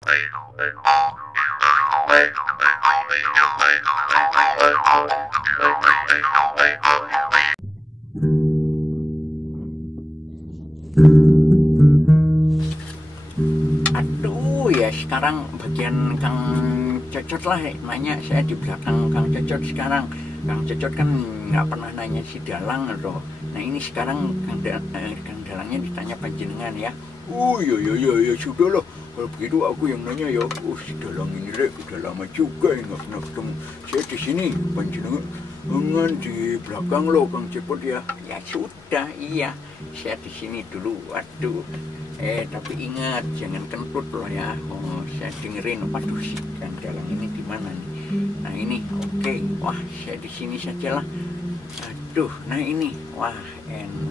Aduh ya, sekarang bagian Kang Cocot lah nanya, saya di belakang Kang Cocot sekarang. Kang Cocot kan nggak pernah nanya si Dalang loh. Nah ini sekarang Kang Dalangnya ditanya panjenengan ya. Oh ya sudah lah. Kalau begitu aku yang nanya ya. Oh si Dalang ini rek udah lama juga ya nggak pernah ketemu. Saya di sini panjenengan dengan di belakang loh Kang Cepot ya. Ya sudah, iya. Saya di sini dulu. Waduh. Tapi ingat jangan kentut loh ya. Oh, saya dengerin. Waduh si Kang Dalang ini di mana nih? Nah ini, oke. Wah, saya di sini sajalah. Aduh, nah ini, wah,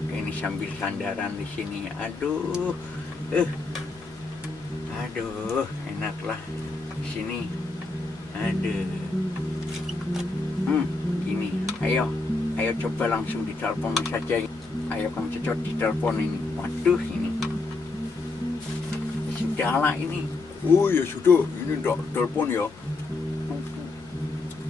ini sambil sandaran di sini. Aduh, enaklah di sini. Aduh, gini. Ayo coba langsung ditelepon saja. Ayo Kang Cocot ditelepon ini. Waduh, ini segala ini. Oh ya sudah, ini tak telepon ya.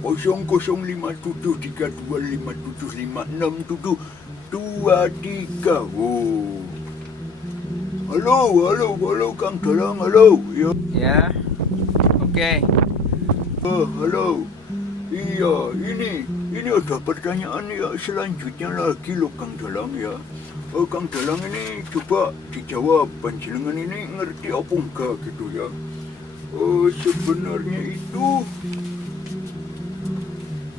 001325757623. Oh. Halo Kang Dalang, halo. Ya. Oke. Halo. Iya, ini ada pertanyaan ya selanjutnya lagi loh Kang Dalang ya. Kang Dalang ini coba dijawab, panjenengan ini ngerti apa enggak gitu ya. Sebenarnya itu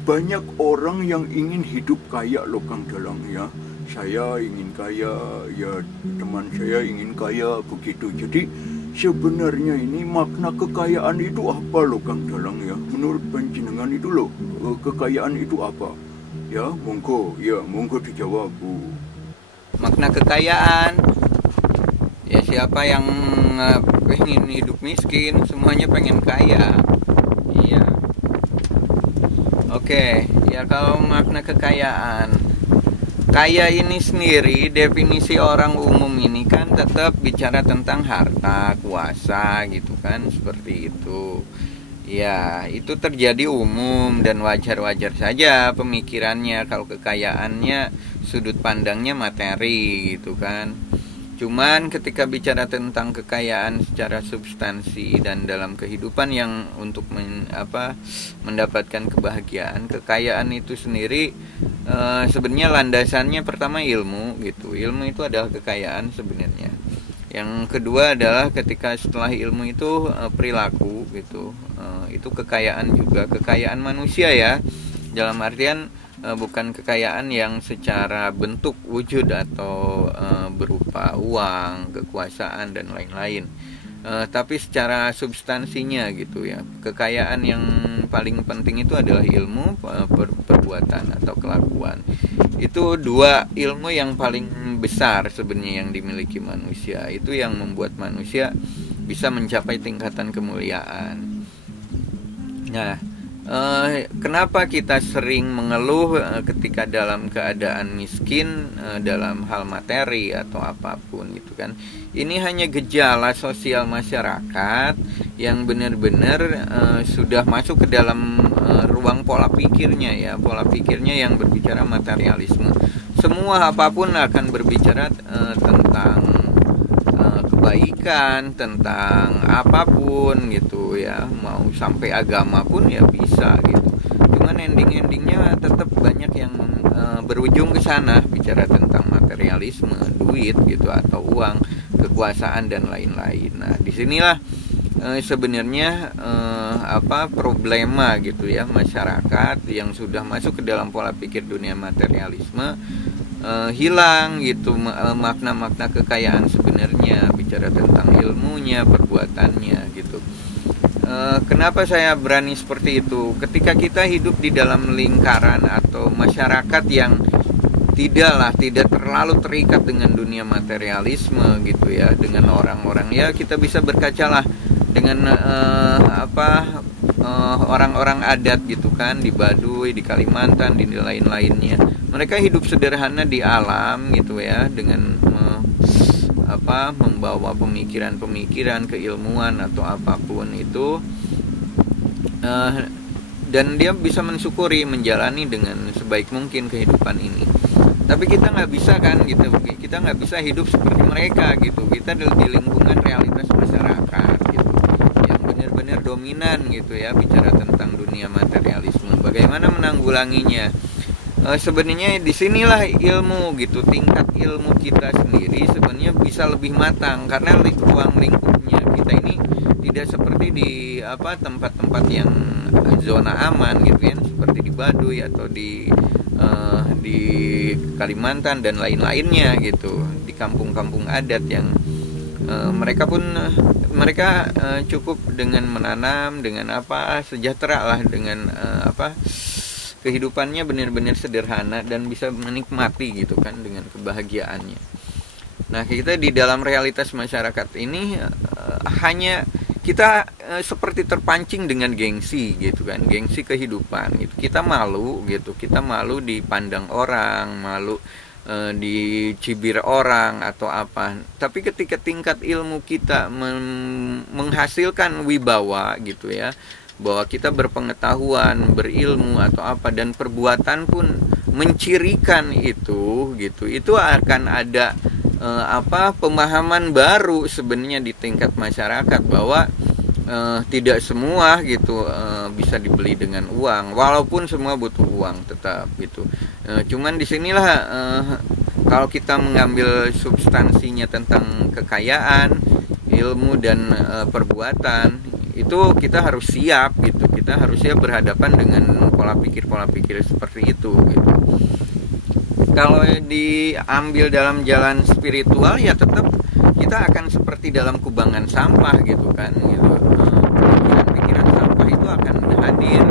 banyak orang yang ingin hidup kaya loh Kang Dalang ya. Saya ingin kaya, ya teman saya ingin kaya begitu. Jadi sebenarnya ini makna kekayaan itu apa loh Kang Dalang ya? Menurut panjenengan itu loh, kekayaan itu apa? Ya, monggo dijawab Bu. Makna kekayaan, ya siapa yang pengen hidup miskin, semuanya pengen kaya. Iya. Oke, ya kalau makna kekayaan, kaya ini sendiri, definisi orang umum ini kan tetap bicara tentang harta, kuasa gitu kan, seperti itu. Ya, itu terjadi umum dan wajar-wajar saja pemikirannya kalau kekayaannya sudut pandangnya materi gitu kan. Cuman ketika bicara tentang kekayaan secara substansi dan dalam kehidupan yang untuk mendapatkan kebahagiaan, kekayaan itu sendiri sebenarnya landasannya pertama ilmu gitu. Ilmu itu adalah kekayaan sebenarnya. Yang kedua adalah ketika setelah ilmu itu perilaku gitu. Itu kekayaan juga, kekayaan manusia ya. Dalam artian bukan kekayaan yang secara bentuk wujud atau berupa uang, kekuasaan dan lain-lain, tapi secara substansinya gitu ya. Kekayaan yang paling penting itu adalah ilmu, perbuatan atau kelakuan. Itu dua ilmu yang paling besar sebenarnya yang dimiliki manusia. Itu yang membuat manusia bisa mencapai tingkatan kemuliaan. Nah, kenapa kita sering mengeluh ketika dalam keadaan miskin dalam hal materi atau apapun gitu kan? Ini hanya gejala sosial masyarakat yang benar-benar sudah masuk ke dalam ruang pola pikirnya ya, pola pikirnya yang berbicara materialisme. Semua apapun akan berbicara tentang kebaikan, tentang apapun gitu ya, mau sampai agama pun ya bisa gitu. Cuman endingnya tetap banyak yang berujung ke sana, bicara tentang materialisme, duit gitu atau uang, kekuasaan dan lain-lain. Nah, disinilah sebenarnya problema gitu ya masyarakat yang sudah masuk ke dalam pola pikir dunia materialisme. Hilang gitu makna-makna kekayaan sebenarnya, bicara tentang ilmunya, perbuatannya gitu. Kenapa saya berani seperti itu? Ketika kita hidup di dalam lingkaran atau masyarakat yang tidak terlalu terikat dengan dunia materialisme gitu ya, dengan orang-orang ya, kita bisa berkacalah dengan orang-orang adat gitu kan, di Baduy, di Kalimantan, di lain-lainnya. Mereka hidup sederhana di alam gitu ya, dengan membawa pemikiran-pemikiran, keilmuan atau apapun itu, dan dia bisa mensyukuri, menjalani dengan sebaik mungkin kehidupan ini. Tapi kita nggak bisa kan gitu, kita nggak bisa hidup seperti mereka gitu. Kita di lingkungan realitas masyarakat gitu, yang benar-benar dominan gitu ya, bicara tentang dunia materialisme. Bagaimana menanggulanginya? Sebenarnya disinilah ilmu gitu, tingkat ilmu kita sendiri sebenarnya bisa lebih matang, karena ruang lingkupnya kita ini tidak seperti di tempat-tempat yang zona aman gitu ya, seperti di Baduy atau di Kalimantan dan lain-lainnya gitu, di kampung-kampung adat yang mereka cukup dengan menanam, dengan sejahtera lah, dengan kehidupannya benar-benar sederhana dan bisa menikmati gitu kan dengan kebahagiaannya. Nah, kita di dalam realitas masyarakat ini hanya kita seperti terpancing dengan gengsi gitu kan, gengsi kehidupan gitu. Kita malu gitu, kita malu dipandang orang, malu dicibir orang atau apa. Tapi ketika tingkat ilmu kita menghasilkan wibawa gitu ya, bahwa kita berpengetahuan, berilmu atau apa, dan perbuatan pun mencirikan itu gitu, itu akan ada pemahaman baru sebenarnya di tingkat masyarakat, bahwa tidak semua gitu bisa dibeli dengan uang, walaupun semua butuh uang tetap gitu. Cuman disinilah kalau kita mengambil substansinya tentang kekayaan, ilmu dan perbuatan, itu kita harus siap gitu, kita harus siap berhadapan dengan pola pikir seperti itu gitu. Kalau diambil dalam jalan spiritual ya tetap kita akan seperti dalam kubangan sampah gitu kan gitu. Pikiran-pikiran sampah itu akan hadir,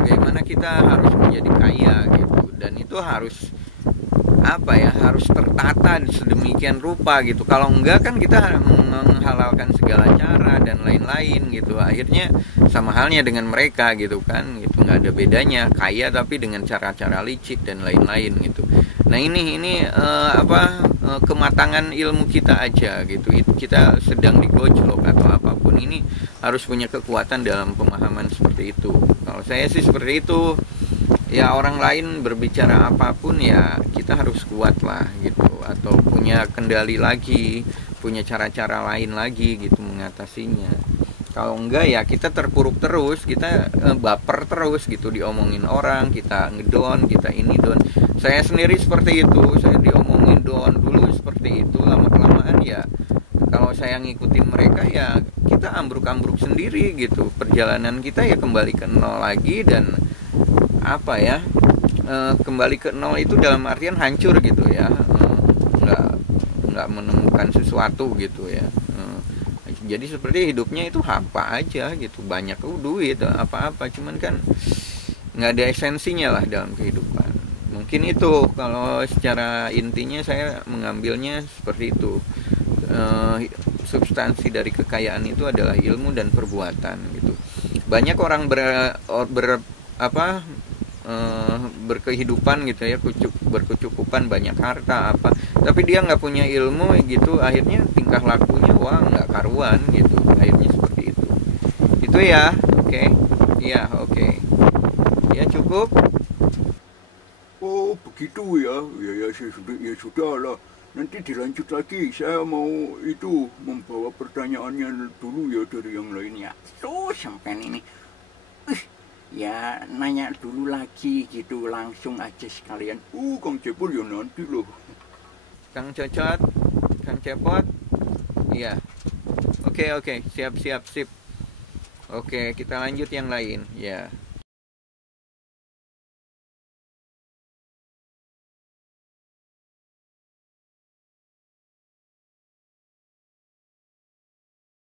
bagaimana kita harus menjadi kaya gitu, dan itu harus harus tertata sedemikian rupa gitu. Kalau enggak kan kita menghalalkan segala cara dan lain-lain gitu. Akhirnya sama halnya dengan mereka gitu kan gitu, nggak ada bedanya, kaya tapi dengan cara-cara licik dan lain-lain gitu. Nah ini kematangan ilmu kita aja gitu. Kita sedang digojlok atau apapun, ini harus punya kekuatan dalam pemahaman seperti itu. Kalau saya sih seperti itu. Ya, orang lain berbicara apapun ya kita harus kuat lah gitu, atau punya kendali lagi, punya cara-cara lain lagi gitu mengatasinya. Kalau enggak ya kita terpuruk terus, kita baper terus gitu, diomongin orang, kita ngedon, kita ini don. Saya sendiri seperti itu, saya diomongin don dulu seperti itu, lama-kelamaan ya kalau saya ngikutin mereka ya kita ambruk-ambruk sendiri gitu. Perjalanan kita ya kembali ke nol lagi, dan kembali ke nol itu dalam artian hancur gitu ya, nggak menemukan sesuatu gitu ya. Jadi seperti hidupnya itu hampa aja gitu, banyak duit apa-apa, cuman kan nggak ada esensinya lah dalam kehidupan. Mungkin itu kalau secara intinya saya mengambilnya seperti itu. Substansi dari kekayaan itu adalah ilmu dan perbuatan gitu. Banyak orang berkehidupan gitu ya, berkecukupan, banyak harta tapi dia nggak punya ilmu gitu, akhirnya tingkah lakunya nggak karuan gitu, akhirnya seperti itu ya. Oke. Ya cukup. Oh begitu ya, ya sudah lah. Nanti dilanjut lagi, saya mau membawa pertanyaannya dulu ya dari yang lainnya. Tuh sampai ini ya nanya dulu lagi gitu, langsung aja sekalian. Kang Cepot ya nanti loh. Kang Cocot, Kang Cepot. Iya. Oke, siap. Oke, kita lanjut yang lain ya.